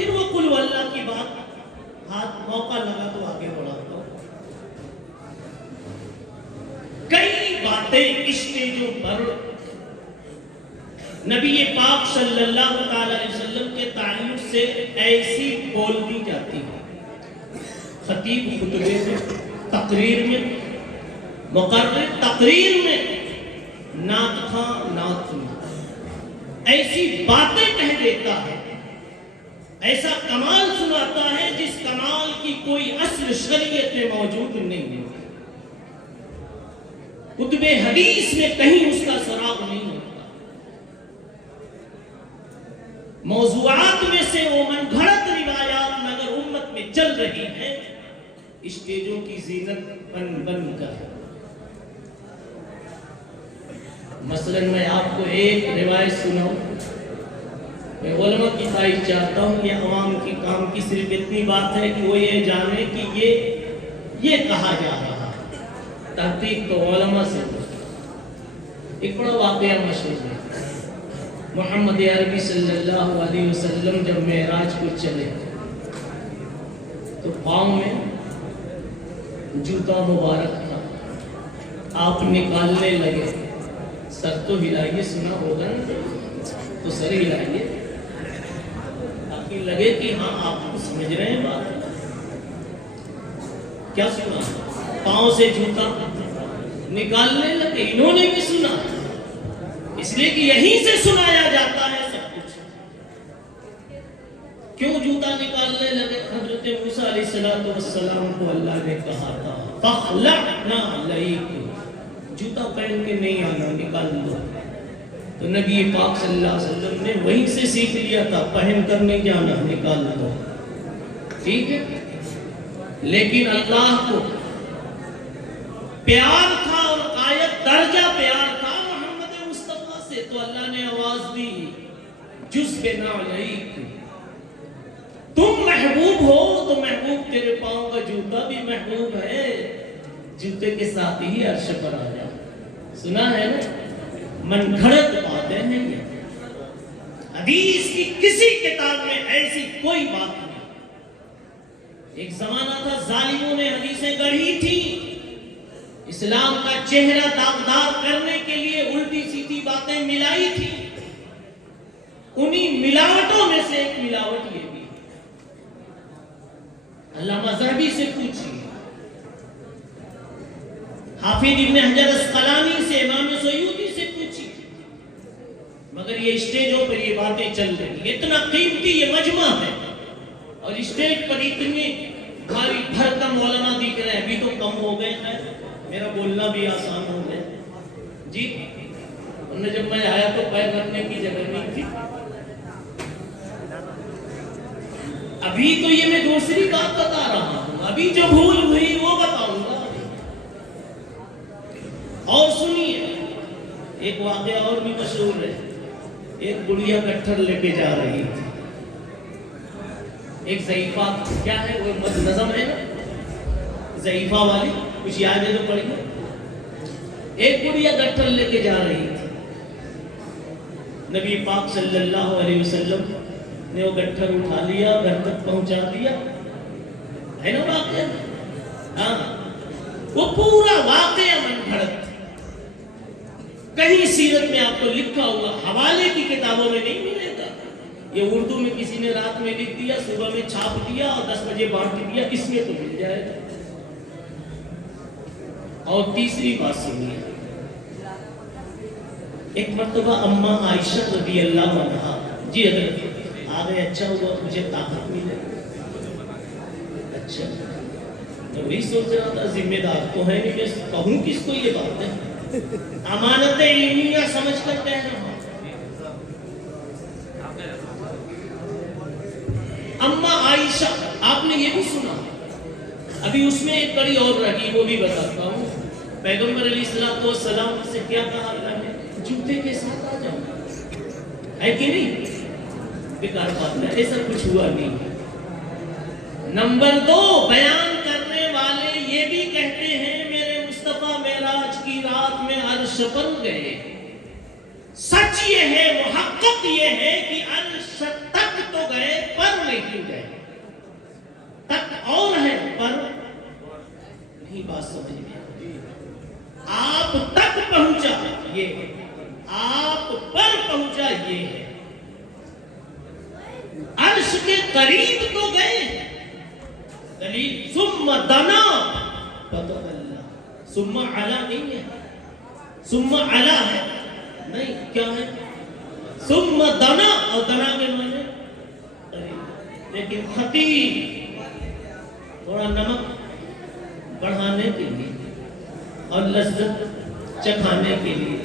फिर वो कुल वल्लाह की बात हाथ मौका लगा तो आगे बढ़ाता हूं। कई बातें स्टेजों पर नबी पाक सल्लल्लाहु अलैहि वसल्लम के ताल्लुक से ऐसी बोल दी जाती है, खतीब खुतबे में, तकरीर में, मुकर्रिर तकरीर में, नात खां नात में ऐसी बातें कह देता है, ऐसा कमाल सुनाता है जिस कमाल की कोई अस्ल शरीयत में मौजूद नहीं है। कुतुबे हदीस में कहीं उसका सराग नहीं होता। मौज़ूआत में से वो मनगढ़ंत रिवायात मगर उम्मत में चल रही है, स्टेजों की जीनत बन कर। मसलन मैं आपको एक रिवायत सुनाऊं। मैं उलमा की तारीफ चाहता हूँ, ये अवाम की काम की सिर्फ इतनी बात है कि वो ये जाने कि ये कहा जा रहा है, तहकीक तो उलमा से। एक बड़ा वाक़या मशहूर है। मोहम्मद अरबी सल्लल्लाहु अलैहि वसल्लम जब मेराज को चले तो पाँव में जूता मुबारक था, आप निकालने लगे। सर तो हिलाइए, सुना होगा ना, तो सर हिलाइए ताकि लगे कि हाँ आप समझ रहे हैं बात। क्या सुना? पाँव से जूता निकालने लगे। इन्होंने भी सुना, इसलिए कि यहीं से सुनाया जाता है सब कुछ। क्यों जूता निकालने लगे? हजरत मूसा अलैहिस्सलाम को अल्लाह ने कहा था फखलअना अलैक, जूता पहन के नहीं आना, निकाल दो। तो नबी पाक सल्लल्लाहु अलैहि वसल्लम ने वहीं से सीख लिया था, पहन कर नहीं जाना, निकाल दो। ठीक है, लेकिन अल्लाह को प्यार था और आयत दर्जा प्यार था मोहम्मद मुस्तफा से, तो अल्लाह ने आवाज दी जुज़्बना अलैक, तुम महबूब हो तो महबूब तेरे पाँव का जूता भी महबूब है, जूते के साथ ही अर्श पर आ जा। सुना है ना? मनगढ़ंत बातें हैं ये। हदीस की किसी किताब में ऐसी कोई बात नहीं। एक जमाना था जालिमों ने हदीसें गढ़ी थी, इस्लाम का चेहरा दागदार करने के लिए उल्टी सीधी बातें मिलाई थी। उन्हीं मिलावटों में से एक मिलावट ये भी। अल्लामा ज़हबी से पूछिए, हाफिज इब्न हजर अस्क़लानी से, इमाम सयूती से पूछी, मगर ये स्टेजों पर ये बातें चल रही है। इतना कीमती ये मजमा है और स्टेज पर इतने भारी भरकम उलमा दिख रहे हैं। अभी तो कम हो गए हैं, मेरा बोलना भी आसान हो गया जी। उन्हें जब मैं आया तो पैर रखने की जगह नहीं थी। अभी तो ये मैं दूसरी बात बता रहा हूं, अभी जो भूल हुई वो बताऊंगा। और सुनिए, एक वाक़या और भी मशहूर है। एक बुढ़िया गट्ठर लेके जा रही थी, एक ज़ईफ़ा, क्या है वो नज़म है ना, ज़ईफ़ा वाली, कुछ याद है तो पढ़िए। एक बुढ़िया गट्ठर लेके जा रही थी, नबी पाक सल्लल्लाहु अलैहि वसल्लम ने वो गट्ठर उठा लिया, घर तक पहुंचा दिया, है ना वाक़या? हाँ, वो पूरा वाक़या मनगढ़ंत, कहीं सीरत में आपको लिखा हुआ हवाले की किताबों में नहीं मिलेगा। ये उर्दू में किसी ने रात में लिख दिया, सुबह में छाप दिया और 10 बजे बांट दिया, इसमें तो मिल जाएगा। और तीसरी बात सुनिए, एक मर्तबा अम्मा आयशा रज़ियल्लाहु अन्हा, जी हज़रत आ गए, अच्छा हुआ मुझे ताकत मिले। अच्छा, तो वही सोच रहा था जिम्मेदार तो है नहीं, मैं कहूँ किसको ये बात है, अमानत इल्मिया समझ कर कह रहा हूं। अम्मा आयशा, आपने ये भी सुना, अभी उसमें एक कड़ी और रही, वो भी बताता हूँ। पैगंबर अलैहिस्सलाम से क्या कहा अल्लाह ने? जूते के साथ आ जाओ, है कि नहीं? बेकार बात है, ऐसा कुछ हुआ नहीं। नंबर 2, बयान करने वाले ये भी कहते हैं मेरे मुस्तफा मेराज की रात में अर्श पर गए। सच ये है, मुहक्कक ये है कि अर्श तक तो गए पर कहीं गए, तक और है पर नहीं। बात समझ में आप तक पहुंचा ये है, आप पर पहुंचा ये है। अर्श के करीब तो गए करीब, सुम्मा दना फतदल्ला, सुम्मा अला नहीं है, सुम्मा अला है नहीं, क्या है सुम्मा दना, और दना के माने करीब। लेकिन खतीब थोड़ा नमक बढ़ाने के लिए और लज्जत चखाने के लिए